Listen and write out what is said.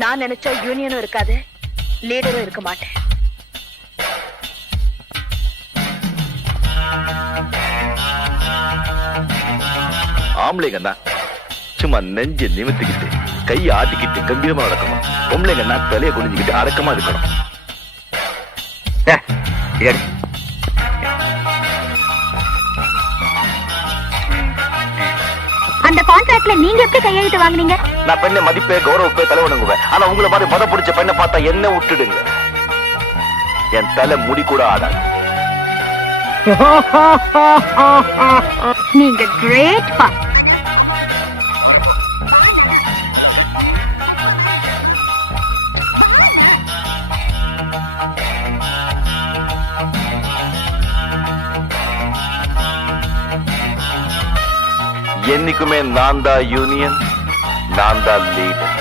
நான் நினைச்சா யூனியனும் இருக்காது, லீடரும் இருக்க மாட்டேன். ஆம்பளைங்கன்னா சும்மா நெஞ்ச நிமித்திக்கிட்டு கையை ஆட்டிக்கிட்டு கம்பீரமா நடக்கணும். பொம்பளைங்கன்னா தலையை குனிஞ்சுக்கிட்டு அடக்கமா இருக்கணும். அந்த கான்ட்ராக்ட்ல நீங்க எப்படி கையெழுத்து வாங்குனீங்க? நான் பெண்ணை மதிப்பே கௌரவப்பே தலை வணங்குவேன். ஆனா உங்களை மாதிரி மத பிடிச்ச பெண்ணை பார்த்தா என்ன விட்டுடுங்க, என் தலை முடி கூட ஆடாது. நீங்க கிரேட் பா. என்னைக்குமே நான் தான் யூனியன், நான் தான் லீடர்.